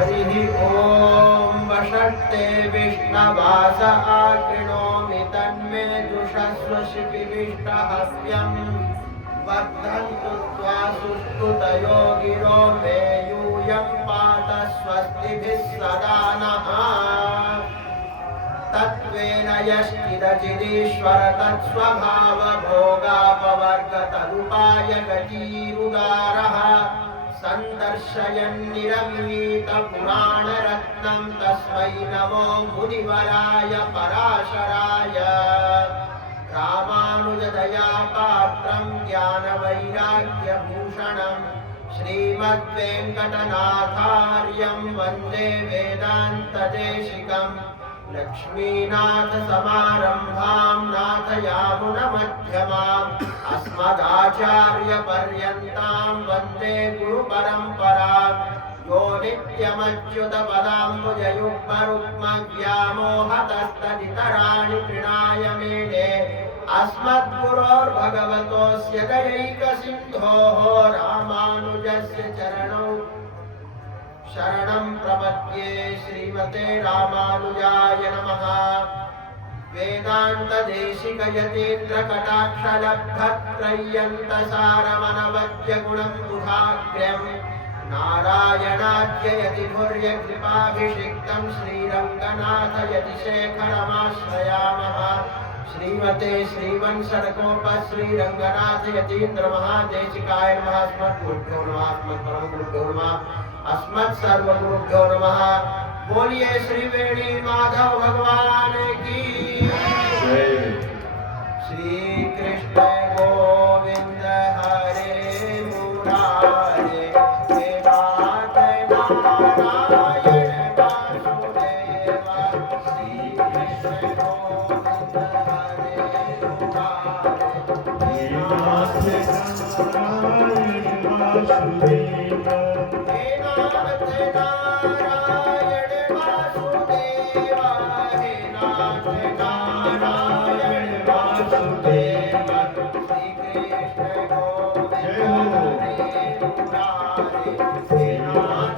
हरि ओम वषट्ते विष्णवास आकृणोमि तन्मे दुषस्व शिपिविष्टहव्यम् वर्धन्तु त्वा सुष्ठुतयो गिरो मे यूयं पात स्वस्तिभिः सदा नः तत्त्वेन यश्चिदचिदीश्वर तत्स्वभावभोगापवर्गतरूपाय गतिरुदारः सन्दर्शयन्निरमीतपुराणरत्नं तस्मै नमो मुनिवराय पराशराय रामानुजदयापात्रं ज्ञानवैराग्यभूषणं श्रीमद्वेङ्कटनाथार्यं वन्दे वेदान्तदेशिकम् लक्ष्मीनाथसमारम्भां नाथयामुनमध्यमाम् अस्मदाचार्यपर्यन्तां वन्दे गुरुपरम्पराम् यो नित्यमच्युतपदाम्बुजयुग्मरुग्मव्यामोहतस्तदितराणि तृणाय मेने अस्मद्गुरोर्भगवतोऽस्य दयैकसिन्धोः रामानुजस्य चरणौ शरणं प्रपद्ये श्रीमते रामानुजाय नमः। वेदान्तदेशिकयतीन्द्रकटाक्षलब्धत्रय्यन्तसारमनवद्यगुणं दुहाग्र्यं नारायणाद्ययति भूर्यकृपाभिषिक्तं श्रीरङ्गनाथयतिशेखरमाश्रयामः। श्रीमते श्रीवंशरकोपश्रीरङ्गनाथ यतीन्द्र महादेशिकाय नमः। अस्मद्गुरुभ्यो नमः। अस्मत्परमगुरुभ्यो नमः। अस्मत् सर्वगुरुभ्यो नमः। बोलिए श्री वेणी माधव भगवान की। श्री कृष्ण गोविंद हरे मुरारे हे नाथ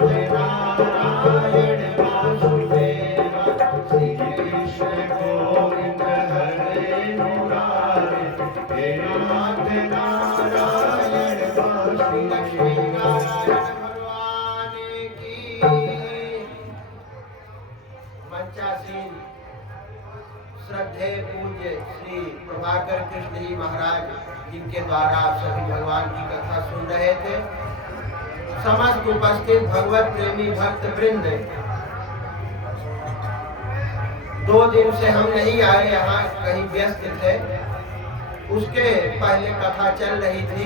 नारायण वासुदेव। श्री कृष्ण गोविंद हरे मुरारे हे नाथ नारायण वासुदेव। श्रद्धे पूज्य श्री प्रभाकर कृष्ण जी महाराज जिनके द्वारा आप सभी भगवान की कथा सुन रहे थे। समस्त उपस्थित भगवत प्रेमी भक्त वृंद, 2 दिन से हम नहीं आए, यहाँ कहीं व्यस्त थे। उसके पहले कथा चल रही थी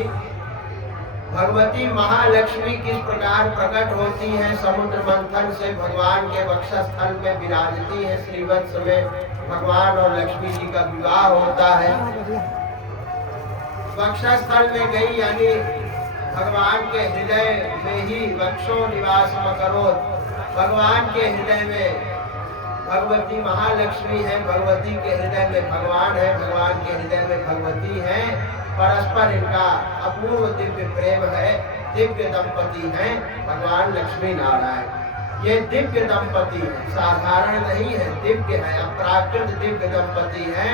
भगवती महालक्ष्मी किस प्रकार प्रकट होती है, समुद्र मंथन से भगवान के वक्षस्थल में विराजती है। श्रीवत्स में भगवान और लक्ष्मी जी का विवाह होता है। वक्षस्थल में गई यानी भगवान के हृदय में ही वक्षो निवास मकरोत। भगवान के हृदय में भगवती महालक्ष्मी है, भगवती के हृदय में भगवान है, भगवान के हृदय में भगवती है। परस्पर इनका अपूर्व दिव्य प्रेम है, दिव्य दंपति हैं भगवान लक्ष्मी नारायण। ये दिव्य दंपति है, साधारण नहीं है, दिव्य है, अपराकृत दिव्य दंपति है।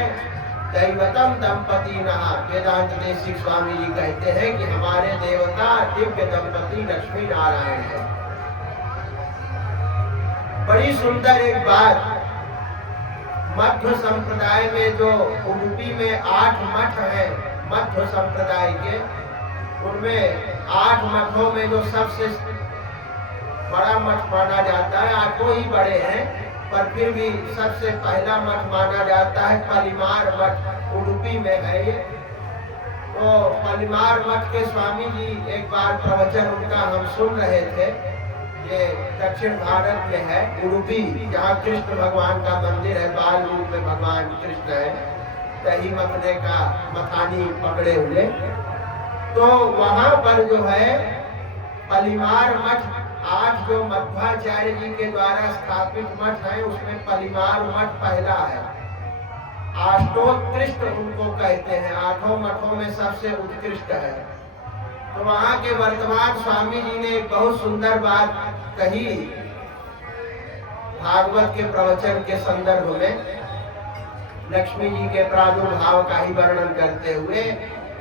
दैवतम दंपति नहा, वेदांत देशिक स्वामी जी कहते हैं कि हमारे देवता दिव्य दंपति लक्ष्मी नारायण है। बड़ी सुंदर एक बात, मध्व संप्रदाय में जो उडुपी में 8 मठ है, मध्व संप्रदाय के, उनमें 8 मठों में जो सबसे बड़ा मठ माना जाता है, 8 ही बड़े हैं, पर फिर भी सबसे पहला मठ माना जाता है पलिमार मठ, उडुपी में है ये। तो पलिमार मठ के स्वामी जी एक बार प्रवचन उनका हम सुन रहे थे। ये दक्षिण भारत में है उडुपी, जहाँ कृष्ण भगवान का मंदिर है, बाल रूप में भगवान कृष्ण है, दही मखने का मखानी पकड़े हुए। तो वहां पर जो है पलिमार मठ, 8 जो मध्वाचार्य जी के द्वारा स्थापित मठ है, उसमें पलिमार मठ पहला है। अष्टोत्कृष्ट उनको कहते हैं, 8 मठों में सबसे उत्कृष्ट है। तो वहाँ के वर्तमान स्वामी जी ने एक बहुत सुंदर बात कही भागवत के प्रवचन के संदर्भ में लक्ष्मी जी के प्रादुर्भाव का ही वर्णन करते हुए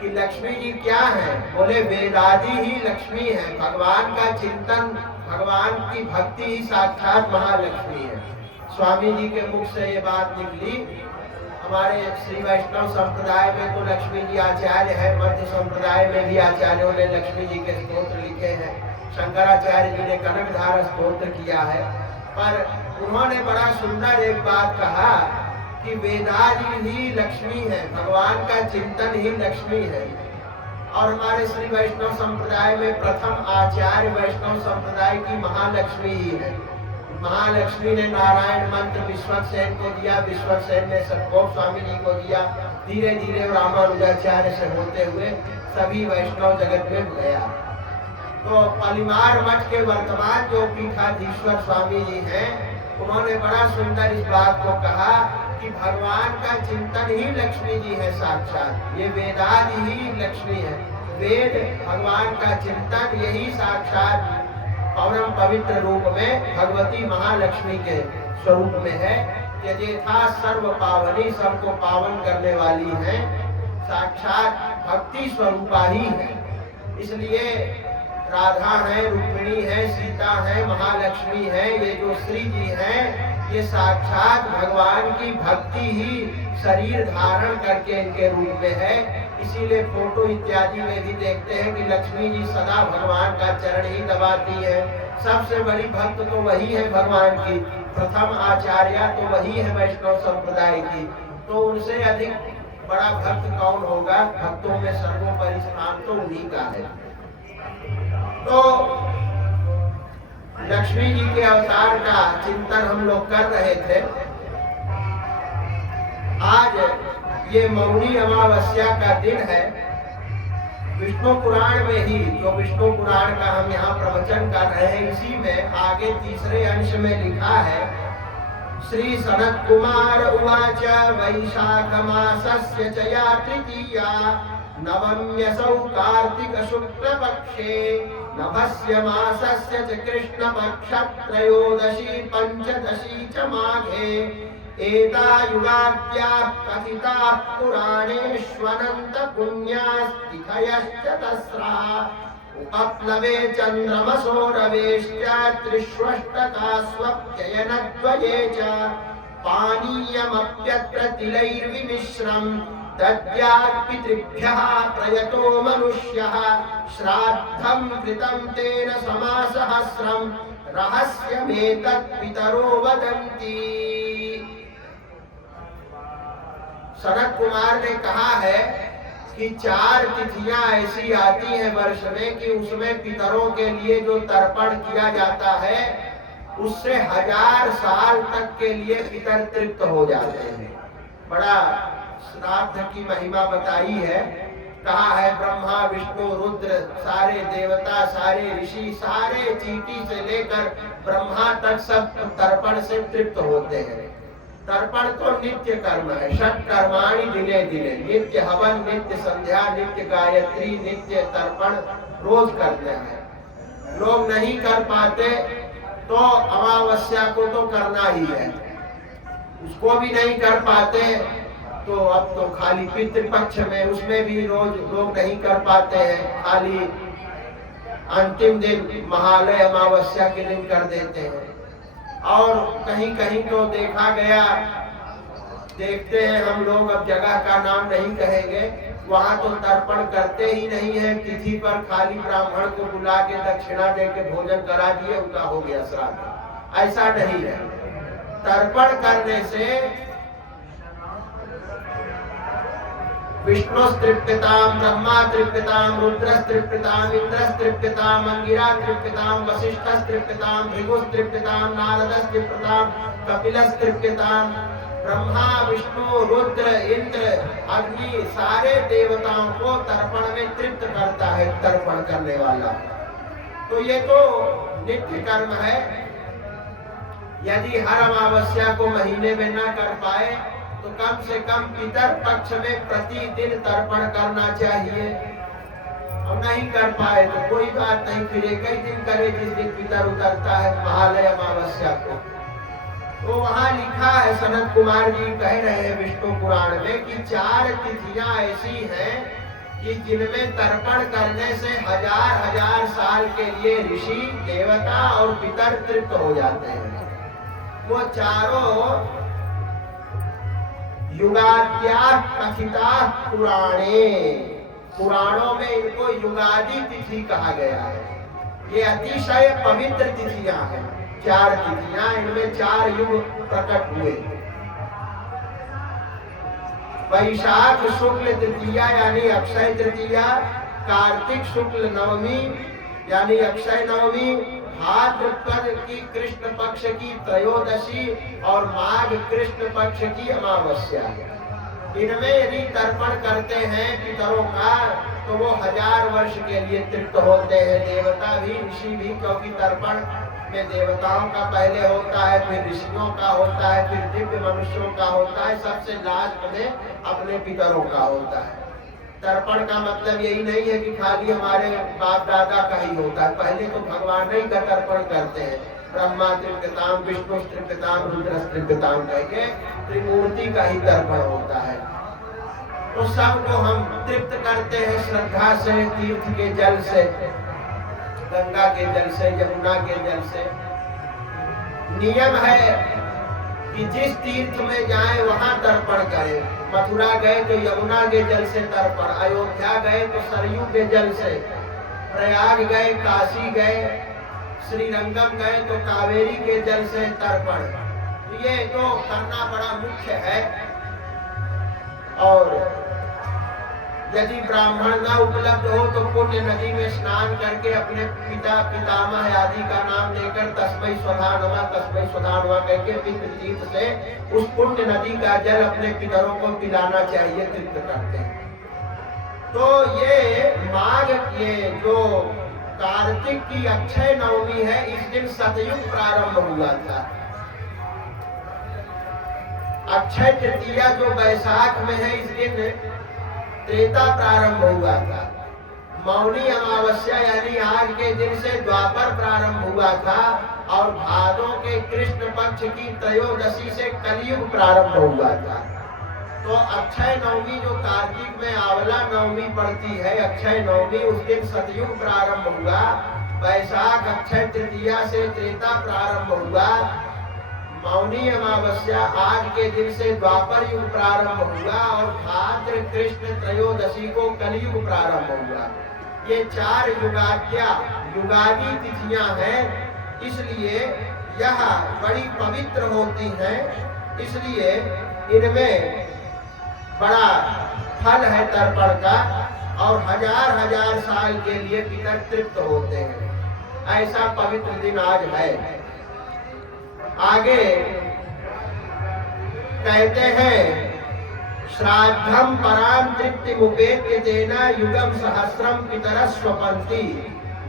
कि लक्ष्मी जी क्या है, बोले वेदादि ही लक्ष्मी है। भगवान का चिंतन, भगवान की भक्ति ही साक्षात महालक्ष्मी है। स्वामी जी के मुख से ये बात निकली। हमारे श्री वैष्णव संप्रदाय में तो लक्ष्मी जी आचार्य है, मध्य संप्रदाय में भी आचार्यों ने लक्ष्मी जी के स्तोत्र लिखे हैं। शंकराचार्य जी ने कनकधारा स्तोत्र किया है। पर उन्होंने बड़ा सुंदर एक बात कहा कि वेदादि ही लक्ष्मी है, भगवान का चिंतन ही लक्ष्मी है। और हमारे श्री वैष्णव संप्रदाय में प्रथम आचार्य वैष्णव संप्रदाय की महालक्ष्मी ही है। महालक्ष्मी ने नारायण मंत्र विश्वक्सेन को दिया, विश्वक्सेन ने सतगोप स्वामी जी को दिया। धीरे धीरे रामानुजाचार्य से होते हुए सभी वैष्णव जगत में गया। तो पलिमार मठ के वर्तमान जो पीठाधीश्वर स्वामी जी हैं, उन्होंने बड़ा सुंदर इस बात को कहा कि भगवान का चिंतन ही लक्ष्मी जी है साक्षात। ये वेदादि ही लक्ष्मी है। वेद भगवान का चिंतन यही साक्षात परम पवित्र रूप में भगवती महालक्ष्मी के स्वरूप में है। यथा सर्व पावनी, सबको पावन करने वाली है, साक्षात भक्ति स्वरूपा ही है। इसलिए राधा है, रुक्मिणी है, सीता है, महालक्ष्मी है, ये जो श्री जी हैं, ये साक्षात भगवान की भक्ति ही शरीर धारण करके इनके रूप में है। इसीलिए फोटो इत्यादि में भी देखते हैं कि लक्ष्मी जी सदा भगवान का चरण ही दबाती है। सबसे बड़ी भक्त तो वही है भगवान की, प्रथम आचार्य तो वही है वैष्णव संप्रदाय की। तो उनसे अधिक बड़ा भक्त कौन होगा? भक्तों में सर्वोपरि स्थान तो उन्हीं का है। तो लक्ष्मी जी के अवतार का चिंतन हम लोग कर रहे थे। आज ये मौनी अमावस्या का दिन है। विष्णु पुराण में ही, जो विष्णु पुराण का हम यहाँ प्रवचन कर रहे हैं, इसी में आगे तीसरे अंश में लिखा है, श्री सनत कुमार उवाच वैशाख मासस्य च या तृतीया नवम्यसौ कार्तिक शुक्ल पक्षे नभस्य मासस्य च कृष्ण पक्ष त्रयोदशी पंचदशी च माघे एता युगाद्याः कथिताः पुराणेष्वनन्त पुण्यास्तिथयश्च तस्राः उपप्लवे चन्द्रमसो रवेश्च त्रिष्वष्टकास्वप्ययनद्वये च पानीयमप्यत्र तिलैर्विमिश्रम् दद्यात् पितृभ्यः प्रयतो मनुष्यः श्राद्धं कृतं तेन समासहस्रं रहस्यमेतत् पितरो वदन्ति। सनत कुमार ने कहा है कि 4 तिथियां ऐसी आती हैं वर्ष में कि उसमें पितरों के लिए जो तर्पण किया जाता है, उससे 1000 साल तक के लिए पितर तृप्त हो जाते हैं। बड़ा श्राद्ध की महिमा बताई है। कहा है ब्रह्मा विष्णु रुद्र सारे देवता, सारे ऋषि, सारे चींटी से लेकर ब्रह्मा तक सब तर्पण से तृप्त होते हैं। तर्पण तो नित्य कर्म है। षट कर्माणि दिने दिने, नित्य हवन, नित्य संध्या, नित्य गायत्री, नित्य तर्पण रोज करते हैं। लोग नहीं कर पाते तो अमावस्या को तो करना ही है, उसको भी नहीं कर पाते तो अब तो खाली पितृपक्ष में, उसमें भी रोज लोग नहीं कर पाते हैं, खाली अंतिम दिन महालय अमावस्या के दिन कर देते हैं। और कहीं कहीं तो देखा गया, देखते हैं हम लोग, अब जगह का नाम नहीं कहेंगे, वहां तो तर्पण करते ही नहीं है। तिथि पर खाली ब्राह्मण को बुला के दक्षिणा दे के भोजन करा दिए, उनका हो गया श्राद्ध। ऐसा नहीं है। तर्पण करने से विष्णु तृप्यताम, ब्रह्मा तृप्यताम, रुद्र तृप्यताम, इंद्र तृप्यताम, अंगिरा तृप्यताम, वशिष्ठ तृप्यताम, भृगु तृप्यताम, नारद तृप्यताम, कपिल तृप्यताम। ब्रह्मा विष्णु रुद्र इंद्र अग्नि सारे देवताओं को तर्पण में तृप्त करता है तर्पण करने वाला। तो ये तो नित्य कर्म है। यदि हर अमावस्या को महीने में न कर पाए तो कम से कम पितर पक्ष में प्रतिदिन तर्पण करना चाहिए। और नहीं कर पाए तो कोई बात नहीं, फिर एक ही दिन करे जिस दिन पितर उतरता है महालय अमावस्या को। तो वहां लिखा है, सनत कुमार जी कह रहे हैं विष्णु पुराण में कि 4 तिथियां ऐसी हैं कि जिनमें तर्पण करने से हजार हजार साल के लिए ऋषि, देवता और पितर तृप्त हो जाते हैं। वो चारों युगाद्या कथिता पुराणे, पुराणों में इनको युगादि तिथि कहा गया है। ये अतिशय पवित्र तिथियां हैं, 4 तिथियां, इनमें 4 युग प्रकट हुए। वैशाख शुक्ल तृतीया यानी अक्षय तृतीया, कार्तिक शुक्ल नवमी यानी अक्षय नवमी, भाद्रपद की कृष्ण पक्ष की त्रयोदशी और माघ कृष्ण पक्ष की अमावस्या। इनमें यदि तर्पण करते हैं पितरों का तो वो 1000 वर्ष के लिए तृप्त होते हैं, देवता भी ऋषि भी, क्योंकि तर्पण में देवताओं का पहले होता है, फिर ऋषियों का होता है, फिर दिव्य मनुष्यों का होता है, सबसे लास्ट में अपने पितरों का होता है। तर्पण का मतलब यही नहीं है कि खाली हमारे बाप दादा का ही होता है, पहले तो भगवान ही का तर्पण करते हैं। ब्रह्मा तृप्यताम, विष्णु तृप्यताम, रुद्र तृप्यताम कह के त्रिमूर्ति का ही तर्पण होता है। तो सबको हम तृप्त करते हैं श्रद्धा से, तीर्थ के जल से, गंगा के जल से, यमुना के जल से। नियम है कि जिस तीर्थ में जाएं वहां तर्पण करें। मथुरा गए तो यमुना के जल से तर्पण, अयोध्या गए तो सरयू के जल से, प्रयाग गए, काशी गए, श्रीरंगम गए तो कावेरी के जल से तर्पण। ये तो करना बड़ा मुख्य है। और यदि ब्राह्मण न उपलब्ध हो तो पुण्य नदी में स्नान करके अपने पिता पितामह आदि का नाम लेकर तस्मै स्वधा नमः कह के पितृ तीर्थ से उस पुण्य नदी का जल अपने पितरों को पिलाना चाहिए, तृप्त करते हैं। तो ये माघ, ये जो कार्तिक की अक्षय नवमी है, इस दिन सतयुग प्रारंभ हुआ था। अक्षय तृतीया जो बैसाख में है, इस दिन त्रेता प्रारंभ हुआ था। मौनी अमावस्या यानी आज के दिन से द्वापर प्रारंभ हुआ था और भादों के कृष्ण पक्ष की त्रयोदशी से कलयुग प्रारंभ हुआ था। तो अक्षय नवमी जो कार्तिक में आंवला नवमी पड़ती है, अक्षय नवमी, उस दिन सतयुग प्रारंभ हुआ। बैसाख अक्षय तृतीया से त्रेता प्रारंभ हुआ। मौनी अमावस्या आज के दिन से द्वापर युग प्रारंभ हुआ और भाद्र कृष्ण त्रयोदशी को कलयुग प्रारंभ हुआ। ये 4 युगाद्या, युगादि तिथियां हैं, इसलिए यह बड़ी पवित्र होती हैं। इसलिए इनमें बड़ा फल है तर्पण का और हजार हजार साल के लिए पितर तृप्त होते हैं। ऐसा पवित्र दिन आज है। आगे कहते हैं, श्राद्धम पराम तृप्ति मुपेत्य तेना युगम सहस्रम पितर स्वपन्ति,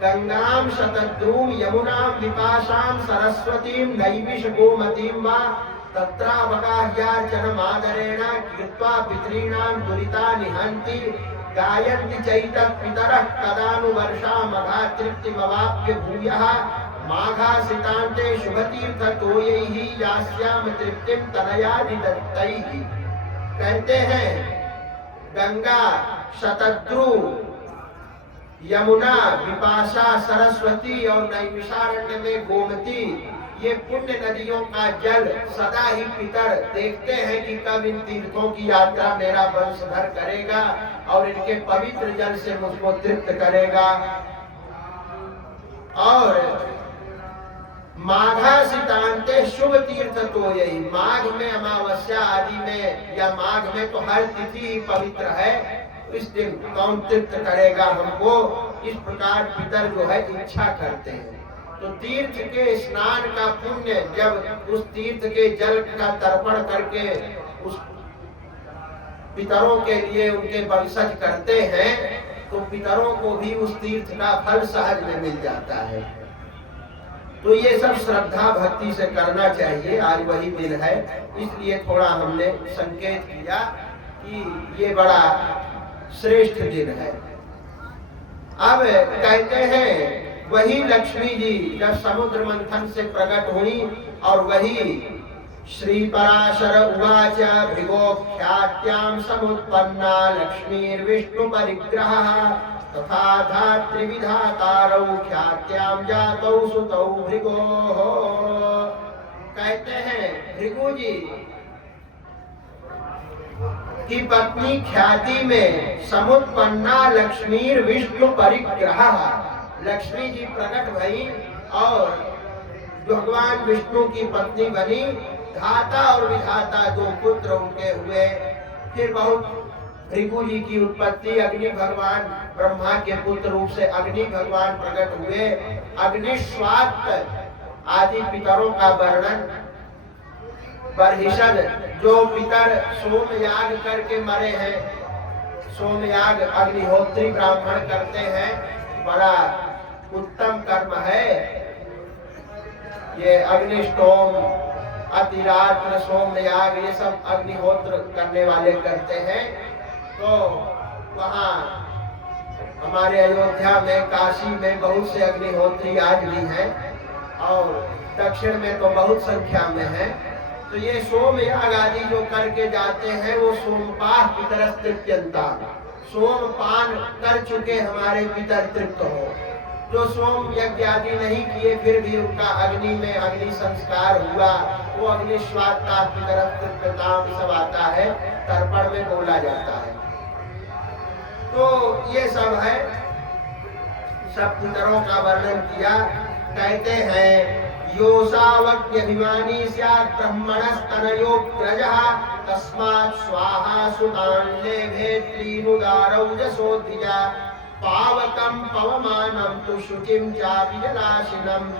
गंगाम शतद्रुम यमुनां विपाशां सरस्वतीं नैविष गोमतीं वा तत्रावगाह्यार्चनमादरेण कृत्वा पितॄणां दुरिता निहन्ति, गायन्ति चैतः पितरः कदानु वर्षा मघा तृप्तिमवाप्य भूयः, माघासितान्ते शुभतीर्थ तोयैः यास्याम तृप्तिं तनयादि दत्तैः। कहते हैं गंगा, शतद्रु, यमुना, विपाशा, सरस्वती और नैमिषारण्य में गोमती, ये पुण्य नदियों का जल सदा ही पितर देखते हैं कि कब इन तीर्थों की यात्रा मेरा वंशधर करेगा और इनके पवित्र जल से मुझको तृप्त करेगा। और माघा सितांते शुभ तीर्थ तो यही, माघ में अमावस्या आदि में या माघ में तो हर तिथि ही पवित्र है, इस दिन कौन तृप्त करेगा हमको, इस प्रकार पितर जो है इच्छा करते हैं। तो तीर्थ के स्नान का पुण्य, जब उस तीर्थ के जल का तर्पण करके उस पितरों के लिए उनके वंशज करते हैं तो पितरों को भी उस तीर्थ का फल सहज में मिल जाता है। तो ये सब श्रद्धा भक्ति से करना चाहिए। आज वही दिन है, इसलिए थोड़ा हमने संकेत किया कि ये बड़ा श्रेष्ठ दिन है। अब कहते हैं वही लक्ष्मी जी जब समुद्र मंथन से प्रकट हुई और वही श्री पराशर उवाच भृगोख्यात्यां समुत्पन्ना लक्ष्मीर्विष्णु परिग्रहः तथा धात्रिविधातारौ ख्यात्यां जातौ सुतौ भृगोः। कहते हैं भृगु जी की पत्नी ख्याति में समुत्पन्ना लक्ष्मीर विष्णु परिग्रहः, लक्ष्मी जी प्रकट भई और भगवान विष्णु की पत्नी बनी। धाता और विधाता दो पुत्र उनके हुए। फिर बहुत भृगु जी की उत्पत्ति अग्नि भगवान ब्रह्मा के पुत्र रूप से अग्नि भगवान प्रकट हुए। अग्निश्वात आदि पितरों का वर्णन। बरहिषद जो पितर सोमयाग करके मरे हैं, सोमयाग अग्निहोत्री ब्राह्मण करते हैं, बड़ा उत्तम कर्म है ये। अग्निष्टोम, अतिरात्र, सोमयाग ये सब अग्निहोत्र करने वाले करते हैं। तो वहाँ हमारे अयोध्या में, काशी में बहुत से अग्निहोत्री आज भी हैं और दक्षिण में तो बहुत संख्या में है। तो ये सोमयाग आदि जो करके जाते हैं वो सोमपाह पितर तृप्यंता, सोमपान कर चुके हमारे पितर तृप्त हो। जो सोम यज्ञ आदि नहीं किए फिर भी उनका अग्नि में अग्नि संस्कार हुआ, वो अग्निश्वाता पितर तृप्यताम सब आता है, तर्पण में बोला जाता है। तो ये सब है, सब पितरों का वर्णन किया। कहते हैं योसावक्यभिमानी स्यात् ब्रह्मणस्तनयोग्रजः तस्मात् स्वाहा सुतान् लेभे त्रीनुदारौ यशोधिजा पावकं पवमानं तु शुचिं चापि जलाशिनम्।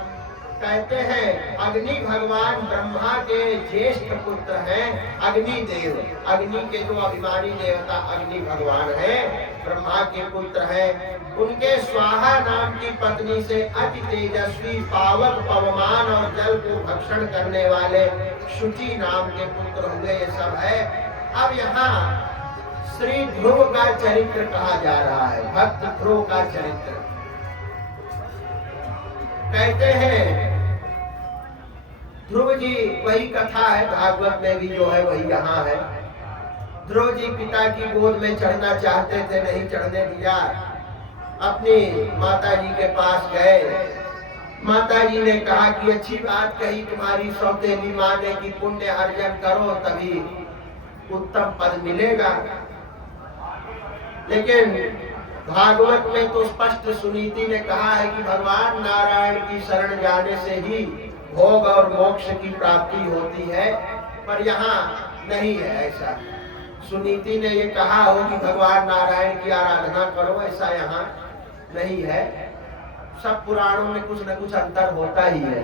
कहते हैं अग्नि भगवान ब्रह्मा के ज्येष्ठ पुत्र हैं अग्निदेव। अग्नि के जो अभिमानी देवता अग्नि भगवान हैं, ब्रह्मा के पुत्र हैं। उनके स्वाहा नाम की पत्नी से अति तेजस्वी पावक पवमान और जल को भक्षण करने वाले शुचि नाम के पुत्र हुए। ये सब है। अब यहाँ श्री ध्रुव का चरित्र कहा जा रहा है, भक्त ध्रुव का चरित्र। कहते हैं ध्रुव जी, वही कथा है भागवत में भी जो है वही यहाँ है। ध्रुव जी पिता की गोद में चढ़ना चाहते थे, नहीं चढ़ने दिया। अपनी माता जी के पास गए। माता जी ने कहा कि अच्छी बात कही तुम्हारी सौतेली माँ ने कि पुण्य अर्जन करो तभी उत्तम पद मिलेगा। लेकिन भागवत में तो स्पष्ट सुनीति ने कहा है कि भगवान नारायण की शरण जाने से ही भोग और मोक्ष की प्राप्ति होती है, पर यहाँ नहीं है ऐसा। सुनीति ने ये कहा हो कि भगवान नारायण की आराधना करो, ऐसा यहाँ नहीं है। सब पुराणों में कुछ न कुछ अंतर होता ही है।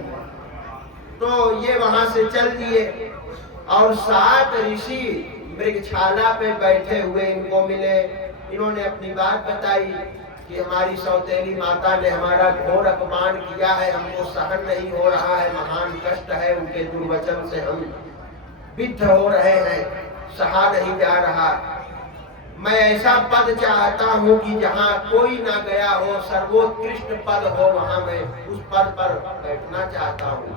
तो ये वहां से चल दिए और 7 ऋषि मृगशाला पे बैठे हुए इनको मिले। इन्होंने अपनी बात बताई कि हमारी सौतेली माता ने हमारा घोर अपमान किया है, हमको सहन नहीं हो रहा है, महान कष्ट है, उनके दुर्वचन से हम विद्ध हो रहे हैं, सहा नहीं जा रहा। मैं ऐसा पद चाहता हूँ कि जहाँ कोई ना गया हो, सर्वोत्कृष्ट पद हो, वहां मैं उस पद पर बैठना चाहता हूँ।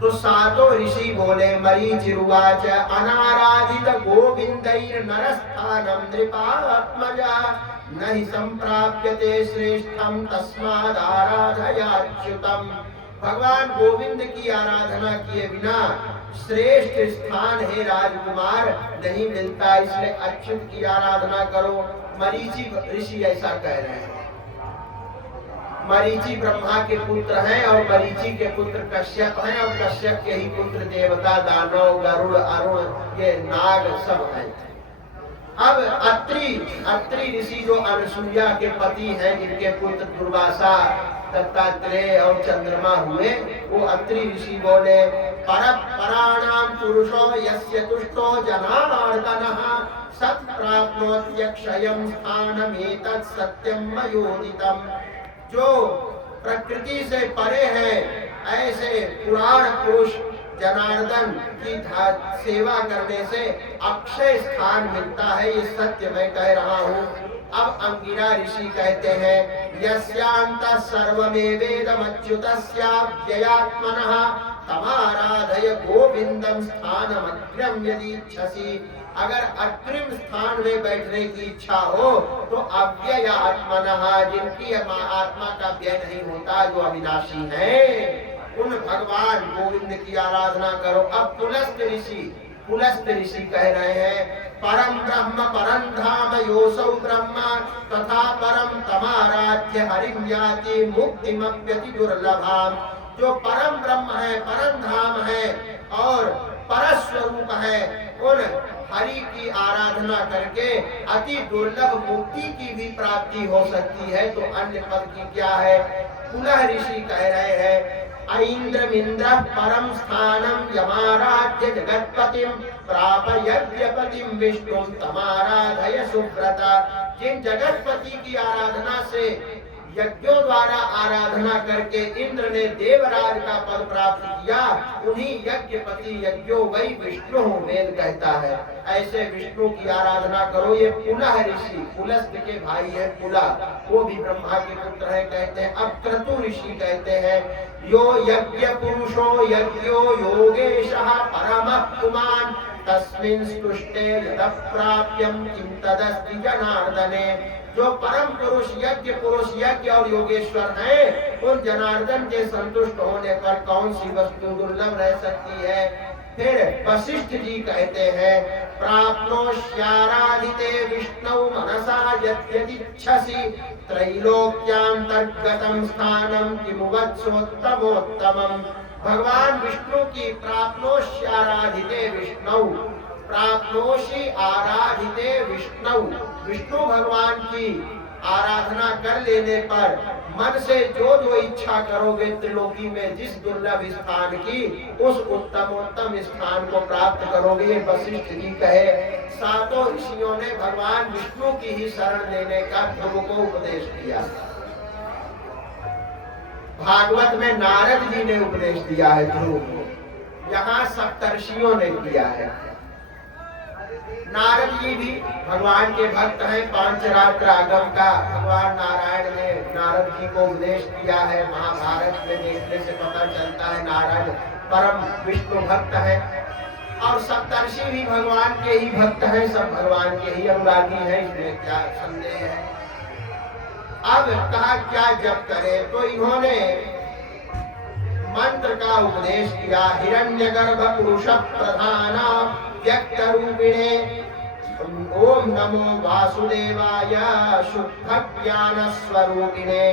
तो 7 ऋषि बोले मरीचिरुवाच अनाराधित गोविंदैर नरस्थानम नृपात्मजा नहि संप्राप्यते श्रेष्ठम तस्माद् आराधयाच्युतम। भगवान गोविंद की आराधना किए बिना श्रेष्ठ स्थान है राजकुमार नहीं मिलता, इसलिए अच्युत की आराधना करो। मरीचि ऋषि ऐसा कह रहे हैं। मरीचि ब्रह्मा के पुत्र हैं और मरीचि के पुत्र कश्यप हैं और कश्यप के ही पुत्र देवता, दानव, गरुड़, अरुण, ये नाग सब हैं। अब अत्रि ऋषि जो अनसुईया के पति हैं, जिनके पुत्र दुर्वासा, दत्तात्रेय और चंद्रमा हुए, वो अत्रि ऋषि बोले परपराणाम पुरुषो यस्य तुष्टो जनार्दनः सत् प्राप्नोत्यक्षयं स्थानमेतत् सत्यं मयोदितम्। जो प्रकृति से परे हैं ऐसे पुराण पुरुष जनार्दन की सेवा करने से अक्षय स्थान मिलता है, ये सत्य मैं कह रहा हूँ। अब अंगिरा ऋषि कहते हैं यस्यान्तः सर्वमेवेदमच्युतस्याव्ययात्मनः तमाराधय गोविंदम स्थानमग्रम यदीच्छसि। अगर अग्रिम स्थान में बैठने की इच्छा हो तो अव्यय आत्मनः, जिनकी आत्मा का व्यय नहीं होता, जो अविनाशी है, उन भगवान गोविंद की आराधना करो। अब पुलस्त ऋषि कह रहे हैं परम ब्रह्म परम धाम योसौ ब्रह्म तथा परम तमाराध्य हरिम याति मुक्तिमप्यति दुर्लभाम। जो परम ब्रह्म है, परम धाम है और परस्वरूप है, उन हरि की आराधना करके अति दुर्लभ मुक्ति की भी प्राप्ति हो सकती है। तो अन्य पद की क्या है? पुनः ऋषि कह रहे हैं ऐन्द्रमिन्द्र परम स्थानम यमाराध्य जगत्पतिम प्राप यज्ञपतिम विष्णुम तमाराधय सुव्रता। जिन जगतपति की आराधना से यज्ञों द्वारा आराधना करके इंद्र ने देवराज का पद प्राप्त किया, उन्हीं यज्ञपति यज्ञो वही विष्णु वेद कहता है। ऐसे विष्णु की आराधना करो। ये पुनः ऋषि पुलस्त के भाई है पुला, वो भी ब्रह्मा के पुत्र है कहते हैं। अब क्रतु ऋषि कहते हैं यो यज्ञ पुरुषो यज्ञो योगेशः परमः पुमान् तस्मिन् स्तुष्टे यतः प्राप्यं किं तदस्ति जनार्दने। जो परम पुरुष यज्ञ और योगेश्वर हैं, उन जनार्दन के संतुष्ट होने पर कौन सी वस्तु दुर्लभ रह सकती है। फिर वशिष्ठ जी कहते हैं प्राप्नोष्याराधिते विष्णु मनसा यद्यदिच्छसि त्रैलोक्यांतर्गतं स्थानं किमुवत्सोत्तमोत्तमम्। भगवान विष्णु की प्राप्नोष्याराधिते विष्णु, प्राप्नोषि आराधिते विष्णु, विष्णु भगवान की आराधना कर लेने पर मन से जो इच्छा करोगे त्रिलोकी में जिस दुर्लभ स्थान की, उस उत्तमोत्तम स्थान को प्राप्त करोगे। ये वशिष्ठ जी कहे। सातों ऋषियों ने भगवान विष्णु की ही शरण लेने का ध्रुव को उपदेश दिया। भागवत में नारद जी ने उपदेश दिया है ध्रुव को, यहाँ सप्तर्षियों ने किया है। नारद जी भी भगवान के भक्त हैं। पांचरात्र आगम का भगवान नारायण ने नारद जी को उपदेश किया है। महाभारत में देखने से पता चलता है नारद परम विष्णु भक्त है। और सप्तर्षि भी भगवान के ही भक्त हैं, सब भगवान के ही अनुरागी हैं, इसमें क्या संदेह है। अब कहा क्या जप करे, तो इन्होंने मंत्र का उपदेश किया। हिरण्यगर्भ पुरुष प्रधान व्यक्त रूपिणे ओम नमो वासुदेवाय शुद्ध ज्ञान स्वरूपिणे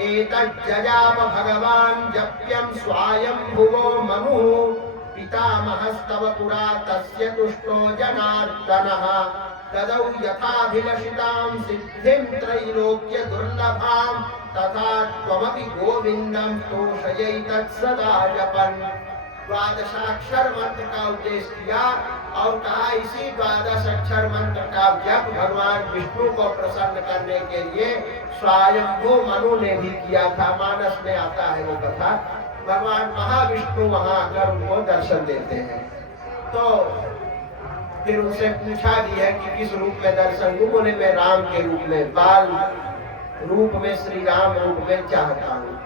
एतज्जजाप भगवान जप्यं स्वायंभुवो मनुः पितामहस्तव पुरा तस्य तुष्टो जनार्दनः ददौ यथाभिलषितां सिद्धिं त्रैलोक्य दुर्लभां तथा त्वमपि गोविंदं तोषयैतत् सदा जपन्। द्वादशाक्षर मंत्र का उपदेश किया और कहा इसी द्वादश अक्षर मंत्र का जप भगवान विष्णु को प्रसन्न करने के लिए स्वयंभू मनु ने भी किया था। मानस में आता है वो कथा। भगवान महाविष्णु वहां आकर उनको दर्शन देते हैं। तो फिर उनसे पूछा भी है कि किस रूप में दर्शन दूं। बोले मैं राम के रूप में, बाल रूप में, श्री राम रूप में चाहता हूँ।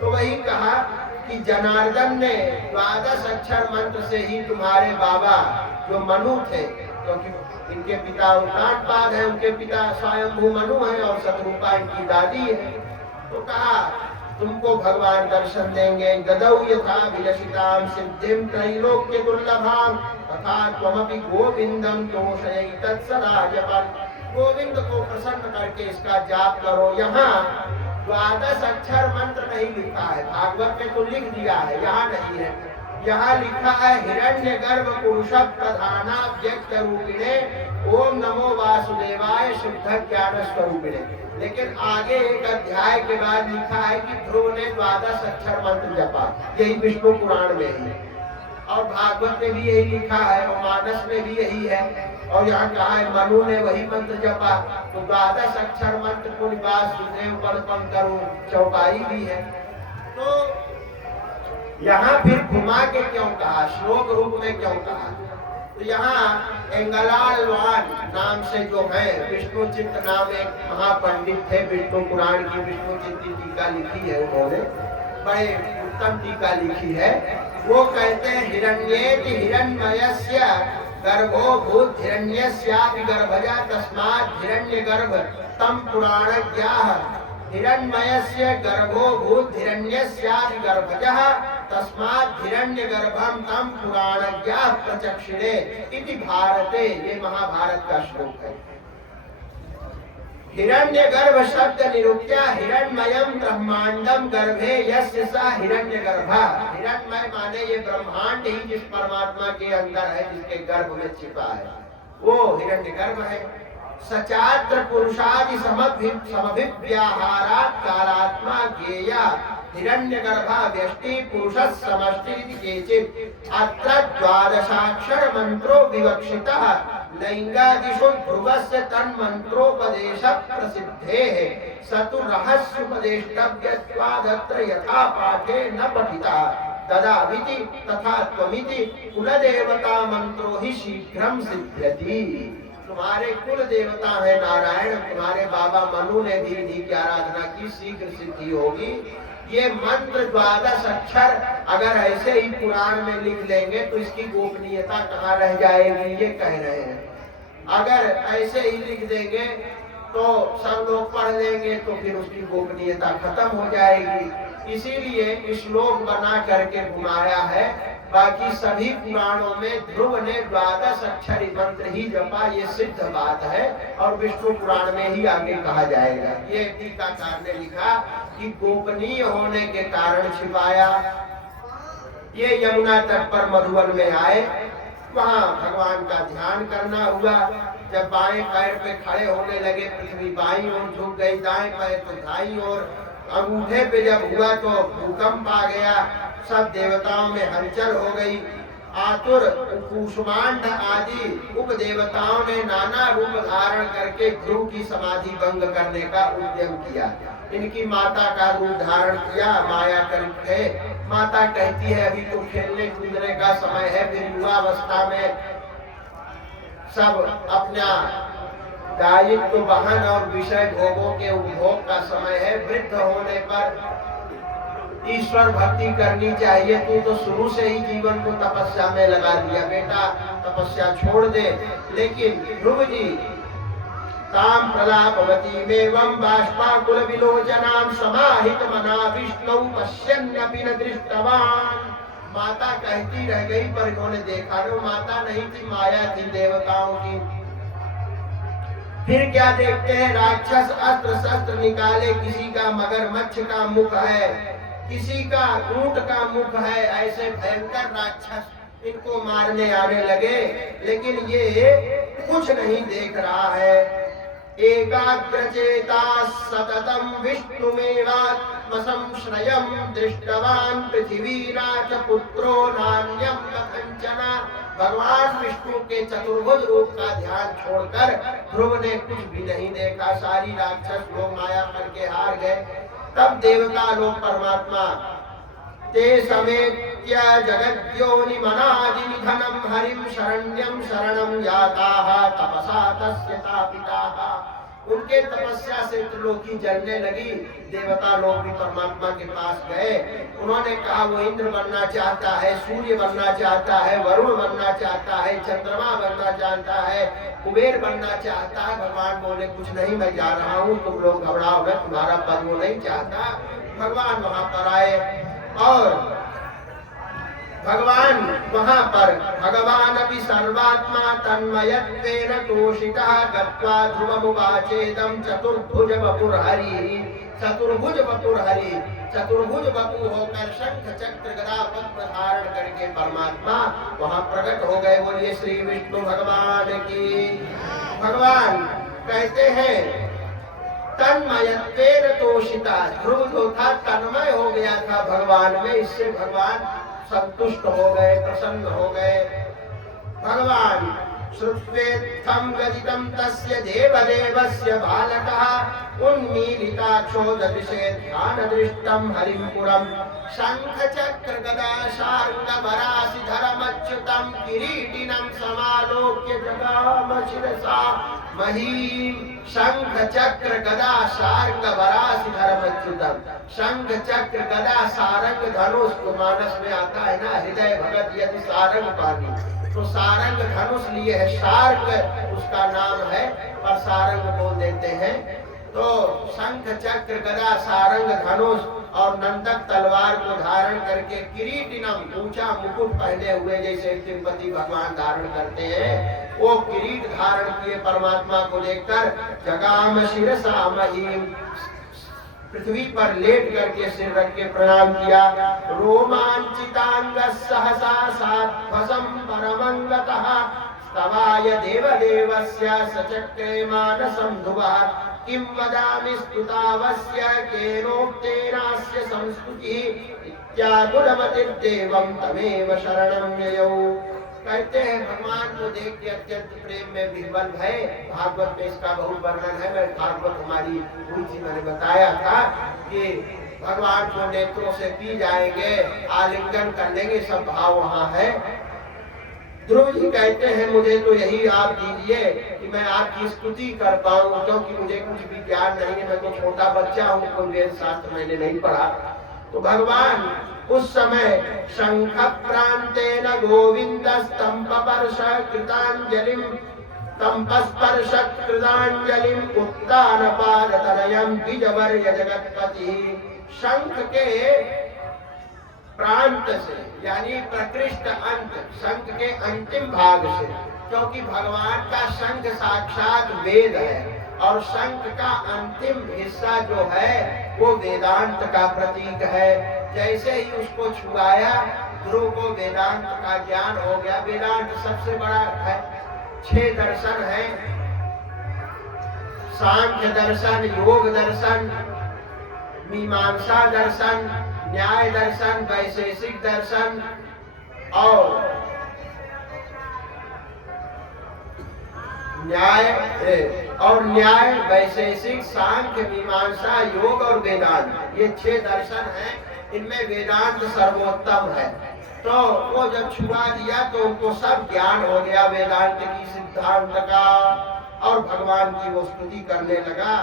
तो वही कहा कि जनार्दन ने द्वादश अक्षर मंत्र से ही तुम्हारे बाबा जो मनु थे, क्योंकि इनके पिता उत्तानपाद है, उनके पिता स्वयंभू मनु है और शतरूपा इनकी दादी है। तो कहा तुमको भगवान दर्शन देंगे। गदौ यथा विलसितां सिद्धिं त्रैलोक्य दुर्लभां तथा त्वमपि गोविंदं तोषयैतत् सदा जपन्। गोविंद को प्रसन्न करके इसका जाप करो। यहाँ द्वादश अक्षर मंत्र नहीं लिखा है, भागवत में तो लिख दिया है, यहाँ नहीं है। यहाँ लिखा है हिरण्यगर्भ पुरुष प्रधाना व्यक्त रूपिणे ओम नमो वासुदेवाय शुद्ध ज्ञान स्वरूपिणे। लेकिन आगे एक अध्याय के बाद लिखा है कि ध्रुव ने द्वादश अक्षर मंत्र जपा, यही विष्णु पुराण में ही, और भागवत में भी यही लिखा है और मानस में भी यही है। और यहाँ कहा है मनु ने वही मंत्र जपा। तो द्वादश अक्षर मंत्र को वासुदेव पद करूं चौपाई भी है। तो यहाँ फिर घुमा के क्यों कहा, श्लोक रूप में क्यों कहा? तो यहाँ एंगलालवान नाम से जो है विष्णुचित्त नाम एक महापंडित थे, विष्णु पुराण की विष्णुचित्त की टीका लिखी है उन्होंने, बड़े उत्तम टीका लिखी है। वो कहते हैं हिरण्येति हिरण्मयस्य गर्भो भूत हिरण्यस्यापि गर्भजा तस्मात् हिरण्यगर्भ तम पुराणज्ञाः। हिरण्मयस्य गर्भो भूत हिरण्यस्यापि गर्भजः तस्मात् हिरण्यगर्भं तम पुराणज्ञाः प्रचक्षिणे इति भारते। ये महाभारत का श्लोक है। हिरण्यगर्भ शब्द निरूप्या हिरण्मयम् ब्रह्मांडम गर्भे यस्य सा हिरण्यगर्भः। हिरण्मय माने ये ब्रह्मांड ही जिस परमात्मा के अंदर है, जिसके गर्भ में छिपा है, वो हिरण्यगर्भ है। सचात्र पुरुषादि समभिव्याहारात् कालात्मा ज्ञेया हिरण्यगर्भा व्यष्टि पुरुषः समष्टि इति केचित्। अत्र द्वादशाक्षर मंत्रो विवक्षितः लैंगादिषु ध्रुवस्य तन्मन्त्रोपदेशः प्रसिद्धेः। स तु रहस्योपदेष्टव्यत्वादत्र यथा पाठे न पठितः तदाविति तथा त्वमिति कुलदेवता मंत्रो ही शीघ्रं सिद्ध्यति। तुम्हारे कुल देवता है नारायण, तुम्हारे बाबा मनु ने भी इन्हीं की आराधना की, शीघ्र सिद्धि होगी। ये मंत्र 12 अक्षर अगर ऐसे ही पुराण में लिख लेंगे तो इसकी गोपनीयता कहाँ रह जाएगी, ये कह रहे हैं। अगर ऐसे ही लिख देंगे तो सब लोग पढ़ लेंगे तो फिर उसकी गोपनीयता खत्म हो जाएगी। इसीलिए श्लोक बना करके घुमाया है। बाकी सभी पुराणों में ध्रुव ने 12 अक्षरी मंत्र ही जपा, ये सिद्ध बात है और विष्णु पुराण में ही आगे कहा जाएगा। ये टीकाकार ने लिखा कि गोपनीय होने के कारण छिपाया। ये यमुना तट पर मधुबन में आए, वहाँ भगवान का ध्यान करना हुआ। जब बाएं पैर पे खड़े होने लगे पृथ्वी बाईं ओर झुक गई, दाएं पैर तो दाईं ओर। अंगूठे पे जब हुआ तो भूकंप आ गया, सब देवताओं में हलचल हो गई। आतुर कुष्मांड आदि उप देवताओं ने नाना रूप धारण करके ध्रुव की समाधि भंग करने का उद्यम किया। इनकी माता का रूप धारण किया, माया करके माता कहती है अभी तो खेलने कूदने का समय है। फिर युवावस्था में सब अपना दायित्व वहन और विषय भोगों के उपभोग का समय है। वृद्ध होने पर ईश्वर भक्ति करनी चाहिए। तू तो शुरू से ही जीवन को तपस्या में लगा दिया, बेटा तपस्या छोड़ दे। लेकिन ध्रुव जी ताम प्रलापवती मेवं बाष्पाकुल विलोचनां समाहित मना विष्णु पश्यन्नपि न दृष्टवान। माता कहती रह गई पर इन्होंने देखा नहीं। माता नहीं थी, माया थी देवताओं की। फिर क्या देखते हैं, राक्षस अस्त्र शस्त्र निकाले, किसी का मगरमच्छ का मुख है, किसी का ऊंट का मुख है। ऐसे भयंकर राक्षस इनको मारने आने लगे, लेकिन ये कुछ नहीं देख रहा है। एकाग्रचेता सततं विष्णुमेवात्मसंश्रयं दृष्टवान् पृथिवीराज पुत्रो नान्यं कथंचन। भगवान विष्णु के चतुर्भुज रूप का ध्यान छोड़कर ध्रुव ने कुछ भी नहीं देखा। सारी राक्षस लोग माया करके हार गए। तब देवता लोग परमात्मा ते समेत्य जगद्योनि मनादि निधनं हरिं शरण्यं शरणं याताः तपसा तस्य तापिताः। उनके तपस्या से त्रिलोकी जलने लगी। देवता लोग भी परमात्मा के पास गए। उन्होंने कहा वो इंद्र बनना चाहता है, सूर्य बनना चाहता है, वरुण बनना चाहता है, चंद्रमा बनना चाहता है, कुबेर बनना चाहता है। भगवान बोले कुछ नहीं, मैं जा रहा हूँ, तुम लोग घबराओ मत, तुम्हारा पद वो नहीं चाहता। भगवान वहां पर आए और भगवान वहां पर भगवान अपि सर्वात्मा तन्मयत्वेन तोषितः गत्वा ध्रुवमुवाचेदं चतुर्भुज वपुर्हरि। चतुर्भुज वपुर्हरि, चतुर्भुज वपु होकर शंख चक्र गदा पद्म धारण करके परमात्मा वहां प्रकट हो गए। बोलिए श्री विष्णु भगवान की। भगवान कहते हैं तन्मयत्वेन तोषिता, ध्रुव जो था तन्मय हो गया था भगवान में, इससे भगवान संतुष्ट हो गए, प्रसन्न हो गए। भगवान श्रुत्वेत्थं गदितं तस्य देवदेवस्य बालकः उन्मीलिताक्षो ददृशे ध्यानदृष्टं हरिं पुरं। शंख चक्र गदा शार्ङ्ग वरासिधरमच्युतं किरीटिनं समा जगाम शिरसा महीम शंख चक्र गदा सारंग वरासि धर्मच्युतम। शंख चक्र गदा सारंग धनुष तो मानस में आता है ना, हृदय भगत यदि सारंग पानी, तो सारंग धनुष लिए है, सार्ग उसका नाम है पर सारंग बोल देते हैं। तो शंख चक्र गदा सारंग धनुष और नंदक तलवार को धारण करके किरीटिनम ऊंचा मुकुट पहने हुए जैसे तिरुपति भगवान धारण करते हैं, वो किरीट धारण किए परमात्मा को देखकर जगाम शिरसा महीम पृथ्वी पर लेट करके सिर रख के प्रणाम किया। रोमांचितांग सहसा सात्वसम परमंगतः स्तवाय देवदेवस्य सचक्रे मानसं धुवः किं वदामि स्तुतावस्य केनोक्तेनास्य संस्तुतिः इत्यागुणमतिर्देवं तमेव शरणं ययौ। कहते हैं भगवान को देख के अत्यंत प्रेम में विह्वल है। भागवत में इसका बहुत वर्णन है। मैं भागवत हमारी हुई थी, मैंने बताया था कि भगवान को नेत्रों से पी जाएंगे, आलिंगन कर लेंगे, सब भाव वहाँ है। ध्रुव जी कहते हैं मुझे तो यही आप दीजिए कि मैं आपकी स्तुति कर पाऊं, क्योंकि मुझे कुछ भी ज्ञान नहीं है, मैं तो छोटा बच्चा हूँ, कोई वेद शास्त्र मैंने नहीं पढ़ा। तो भगवान उस समय शंख प्रांतेन गोविंद स्तंभपर्श कृतांजलिम तंपस्पर्श कृतांजलिम उत्तान पादतनयम द्विजवर्य जगत्पति। शंख के प्रांत से यानी प्रकृष्ट अंत, शंख के अंतिम भाग से, क्योंकि भगवान का शंख साक्षात वेद है और शंख का अंतिम हिस्सा जो है वो वेदांत का प्रतीक है। जैसे ही उसको छुआया ध्रुव को वेदांत का ज्ञान हो गया। वेदांत सबसे बड़ा है, 6 दर्शन है, सांख्य दर्शन, योग दर्शन, मीमांसा दर्शन, न्याय दर्शन, वैशेषिक दर्शन और न्याय वैशेषिक, सांख्य, मीमांसा, योग और वेदांत, ये 6 दर्शन हैं। इनमें वेदांत सर्वोत्तम है। तो वो जब छुआ दिया तो उनको सब ज्ञान हो गया वेदांत की, सिद्धांत का, और भगवान की वो स्तुति करने लगा।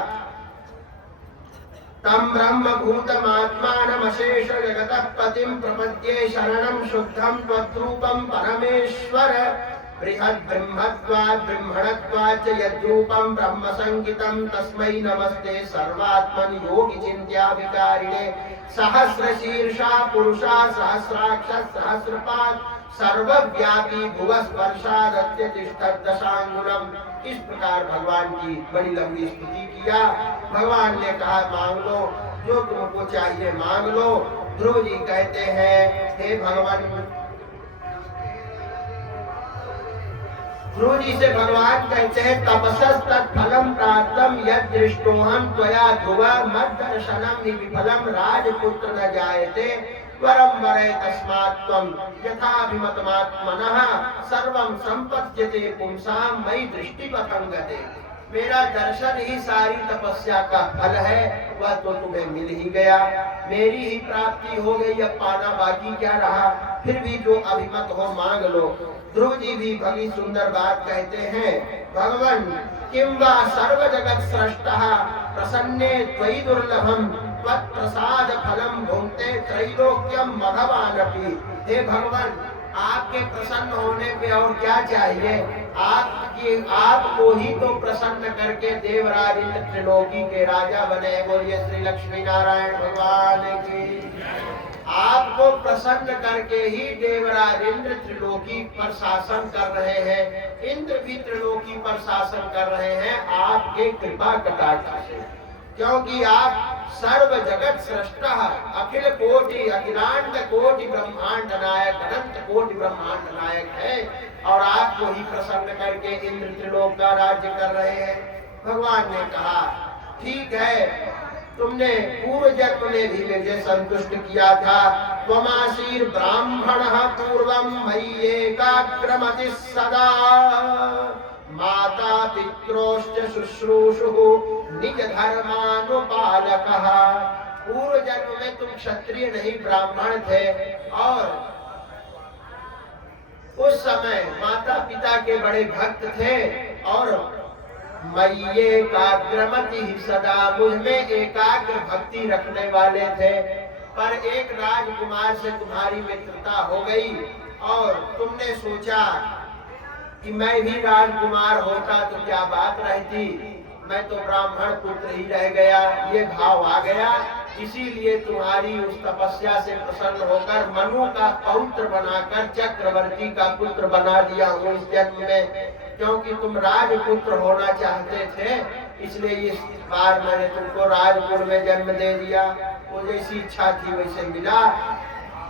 तम ब्रह्म भूतमात्मानमशेष जगतः पतिं प्रपद्ये शरणं शुद्धं त्वद्रूपं परमेश्वर। बृहद् ब्रह्मत्वात् ब्रह्मणत्वात् यद्रूपं ब्रह्म संगितं तस्मै नमस्ते सर्वात्मनि योगि चिन्त्याभिकारिणे। सहस्रशीर्षा पुरुषा सहस्राक्ष सहस्रपाद सर्वव्यापी भुवस्पर्शादत्यतिष्ठत् दशांगुलम्। इस प्रकार भगवान की बड़ी लंबी स्तुति किया। भगवान ने कहा मांग लो, जो तुमको चाहिए मांग लो। ध्रुव जी कहते हैं हे भगवान, ध्रुव जी से भगवान कहते हैं तपसस्तत्फलं प्राप्तं यद् दृष्टोऽहं त्वया ध्रुव मद्दर्शनं हि विफलं राजपुत्र न जायते वरं वरे तस्मात् त्वं यथाभिमतमात्मनः सर्वं सम्पद्यते पुंसां मयि दृष्टिपथं गते। मेरा दर्शन ही सारी तपस्या का फल है, वह तो तुम्हें मिल ही गया, मेरी ही प्राप्ति हो गई, अब पाना बाकी क्या रहा। फिर भी जो अभिमत हो मांग लो। ध्रुव जी भी बड़ी सुंदर बात कहते हैं, भगवान किं वा सर्व जगत सृष्टः प्रसन्ने त्वयि दुर्लभम त्वत्प्रसाद फलम भुंक्ते त्रैलोक्यम मघवानपि। हे भगवान, आपके प्रसन्न होने पे और क्या चाहिए। आपको ही तो प्रसन्न करके देवराज इंद्र त्रिलोकी के राजा बने। बोलिए श्री लक्ष्मी नारायण भगवान की। आपको प्रसन्न करके ही देवराज इंद्र त्रिलोकी पर शासन कर रहे हैं, इंद्र भी त्रिलोकी पर शासन कर रहे हैं आपके कृपा कटाक्ष से, क्योंकि आप सर्व जगत सृष्टा अखिल कोटि अखिलांड कोटि ब्रह्मांड नायक अनंत कोटि ब्रह्मांड नायक है और आपको ही प्रसन्न करके इंद्र त्रिलोक का राज्य कर रहे हैं। भगवान ने कहा ठीक है, तुमने पूर्व जन्म में भी मुझे संतुष्ट किया था। त्वमासीर ब्राह्मणः पूर्वं मयि एकाग्रमति सदा माता पित्रोश्च शुश्रूषुः निज धर्मानुपालकः। पूर्व जन्म में तुम क्षत्रिय नहीं ब्राह्मण थे और उस समय माता पिता के बड़े भक्त थे और मय्ये एकाग्रमति सदा, मुझ में एकाग्र भक्ति रखने वाले थे। पर एक राजकुमार से तुम्हारी मित्रता हो गई और तुमने सोचा कि मैं भी राजकुमार होता तो क्या बात रहती, मैं तो ब्राह्मण पुत्र ही रह गया, ये भाव आ गया। इसीलिए तुम्हारी उस तपस्या से प्रसन्न होकर मनु का पौत्र बनाकर चक्रवर्ती का पुत्र बना दिया हूँ इस जन्म में, क्योंकि तुम राजपुत्र होना चाहते थे, इसलिए इस बार मैंने तुमको राजकुल में जन्म दे दिया। वो जैसी इच्छा थी वैसे मिला।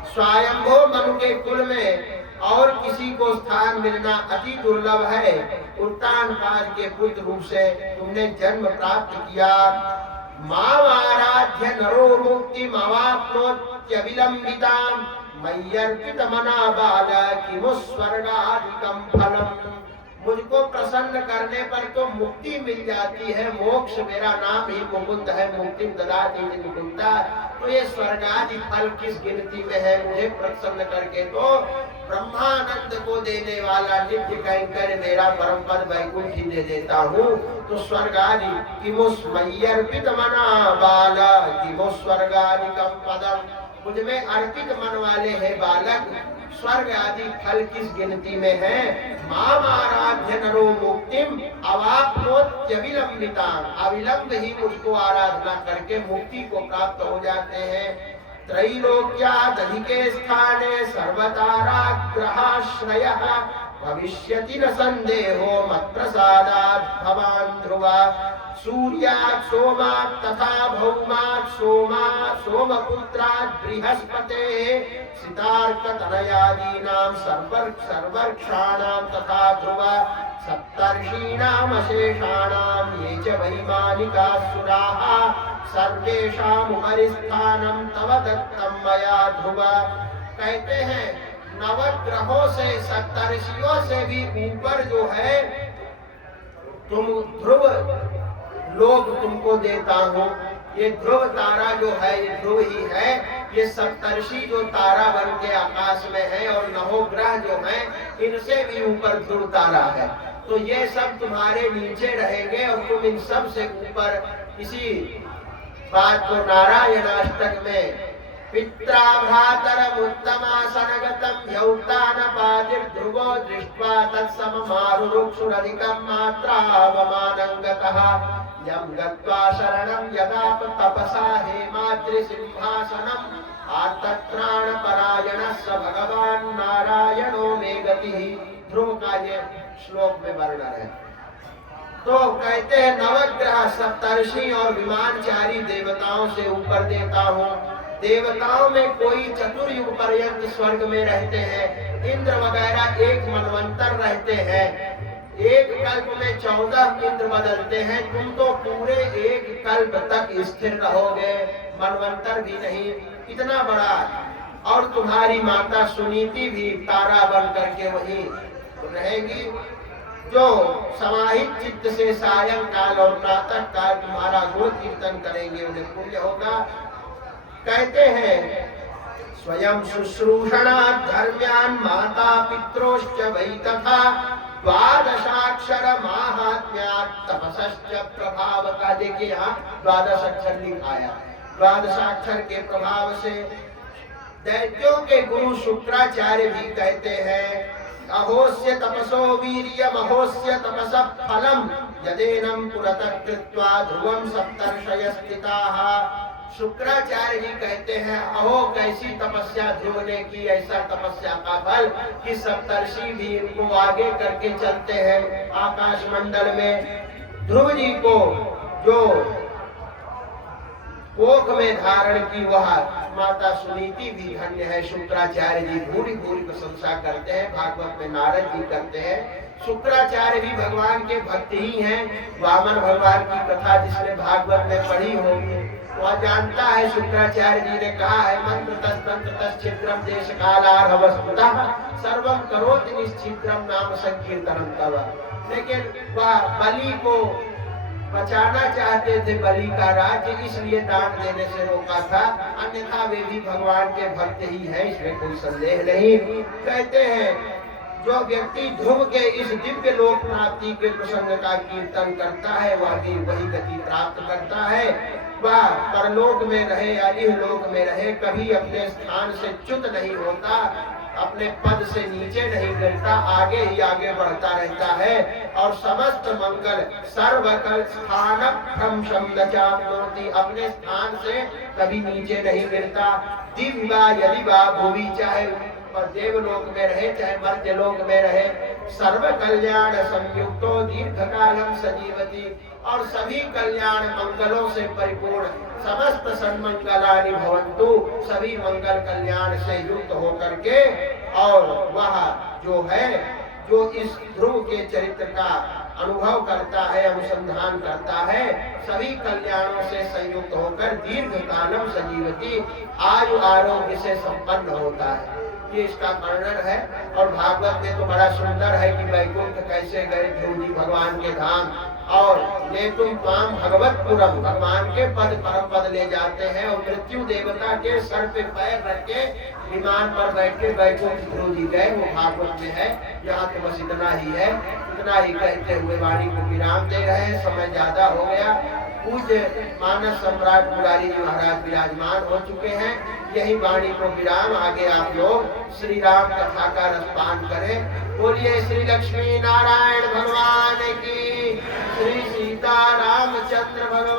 स्वयंभो मनु के कुल में और किसी को स्थान मिलना अति दुर्लभ है। उत्तानपाद के पुत्र रूप से तुमने जन्म प्राप्त किया। मामाराध्य नरो मुक्ति मवाप्नोत्यविलंबिताम् मय्यर्पित मना बाल किमु स्वर्गाधिकं फलम्। मुझको प्रसन्न करने पर तो मुक्ति मिल जाती है, मोक्ष मेरा नाम ही मुकुंद है, मुक्ति ददाति मुकुंदा। तो ये स्वर्ग आदि फल किस गिनती में है, मुझे प्रसन्न करके तो ब्रह्मानंद को देने वाला नित्य कैंकर मेरा परम पद वैकुंठ ही दे देता हूँ। तो स्वर्ग आदि किमुस मय्यर्पित मना बाला किमु स्वर्गादिकं पदम, मुझ में अर्पित मन वाले हैं बालक, स्वर्ग आदि फल किस गिनती में है। माम आराध्य नरो मुक्तिम अवाप्नोत्यविलंबिताम्, अविलंब ही मुझको आराधना करके मुक्ति को प्राप्त हो जाते हैं। त्रैलोक्यादधिके स्थाने सर्वताराग्रहाश्रयः भविष्यति न संदेहो मत्प्रसादात् भवान् ध्रुवा। सूर्यात् सोमात् तथा भौमात् सोमपुत्रात् बृहस्पतेः सितार्कतनयादीनां सर्वर्क्षाणां तथा ध्रुवा। सप्तर्षीणाम् अशेषाणां ये च वैमानिकासुराः सर्वेषाम् उपरि स्थानं तव दत्तं मया ध्रुवा। कहते हैं नवग्रहों से सप्तर्षियों से भी ऊपर जो है तुम ध्रुव लोक तुमको देता हूँ। ये ध्रुव तारा जो है ये ध्रुव ही है, ये सप्तर्षि जो तारा बन के आकाश में है और नवग्रह जो है इनसे भी ऊपर ध्रुव तारा है। तो ये सब तुम्हारे नीचे रहेंगे और तुम इन सब से ऊपर। इसी बात को नारायणाष्टक में पित्रा भ्रातरमुत्तमासनगतं ह्यौतानपादिर्ध्रुवो दृष्ट्वा तत्सममारुरुक्षुरधिकं मात्रावमानं गतः यं गत्वा शरणं यदा तपसा हेमाद्रिसिंहासनम् आर्तत्राणपरायणः स भगवान् नारायणो मे गतिः। ध्रुव का ये श्लोक में वर्णन है। तो कहते हैं नवग्रह सप्तर्षि और विमानचारी देवताओं से ऊपर देता हूँ। देवताओं में कोई चतुर्युग पर्यंत स्वर्ग में रहते हैं, इंद्र वगैरह एक मनवंतर रहते हैं, एक कल्प में 14 इंद्र बदलते हैं। तुम तो पूरे एक कल्प तक स्थिर रहोगे, मनवंतर भी नहीं, इतना बड़ा। और तुम्हारी माता सुनीति भी तारा बन करके वही रहेगी, जो समाहित चित्त से सायंकाल और प्रातः काल तुम्हारा गुण कीर्तन करेंगे, उन्हें पुण्य होगा। कहते हैं स्वयं शुश्रूषणात् धर्म्यान् माता पित्रोश्च वै तथा द्वादशाक्षर माहात्म्यात् तपसश्च प्रभावतः। देखिए यहाँ 12 अक्षर लिखाया, 12 अक्षर के प्रभाव से दैत्यों के गुरु शुक्राचार्य भी कहते हैं अहोस्य तपसो वीर्यम् अहोस्य तपसः फलम् यदेनं पुरतः कृत्वा ध्रुवं सप्तर्षयः स्थिताः। शुक्राचार्य जी कहते हैं अहो कैसी तपस्या ध्रुव ने की, ऐसा तपस्या का फल कि सप्तर्षि भी इनको आगे करके चलते हैं आकाश मंडल में। ध्रुव जी को जो कोख में धारण की वह माता सुनीति भी धन्य है। शुक्राचार्य जी पूरी पूरी प्रशंसा करते हैं, भागवत में नारद जी करते हैं। शुक्राचार्य भी भगवान के भक्त ही हैं। वामन भगवान की कथा जिसने भागवत में पढ़ी होगी वह जानता है। शुक्राचार्य जी ने कहा है मंत्र तंत्र तच्छिद्रम देश कालारवस्तुतः सर्वं करोति निश्चिद्रम नाम संकीर्तनम तव। लेकिन वह बलि को बचाना चाहते थे, बलि का राज्य, इसलिए दान देने से रोका था, अन्यथा वे भी भगवान के भक्त ही हैं, इसमें कोई संदेह नहीं। कहते हैं जो व्यक्ति ध्रुव के इस दिव्य लोक प्राप्ति के प्रसंग का कीर्तन करता है वही गति प्राप्त करता है। वह परलोक में रहे या इहलोक में रहे, कभी अपने स्थान से च्युत नहीं होता, अपने पद से नीचे नहीं गिरता, आगे ही आगे बढ़ता रहता है और समस्त मंगल सर्वकल स्थानम शब्द अपने स्थान से कभी नीचे नहीं गिरता। दिव्या यदि वा भूमि, चाहे और देवलोक में रहे चाहे मर्त्यलोक में रहे, सर्व कल्याण संयुक्तो दीर्घकालम सजीवती, और सभी कल्याण मंगलों से परिपूर्ण, समस्त सन्मंगलानि भवन्तु, सभी मंगल कल्याण से युक्त होकर के, और वह जो है जो इस ध्रुव के चरित्र का अनुभव करता है, अनुसंधान करता है, सभी कल्याणों से संयुक्त होकर दीर्घ कालम सजीवती, आयु आरोग्य से संपन्न होता है। ये इसका वर्णन है। और भागवत में तो बड़ा सुंदर है कि वैकुंठ कैसे गए ध्रुव जी भगवान के धाम, और ले तुम ताम भगवतपुरम, भगवान के पद परम पद ले जाते हैं, और मृत्यु देवता के सर पे पैर रख के विमान पर बैठ के वैकुंठ ध्रुव जी गए, वो भागवत में है। यहाँ तो बस इतना ही है, इतना ही कहते हुए वाणी को विराम दे रहे हैं, समय ज्यादा हो गया। पूज्य मानस सम्राट मुरारी जी महाराज विराजमान हो चुके हैं, यही वाणी को विराम। आगे आप लोग श्री राम कथा का रसपान करें। बोलिए श्री लक्ष्मी नारायण भगवान की, श्री सीता रामचंद्र भगवान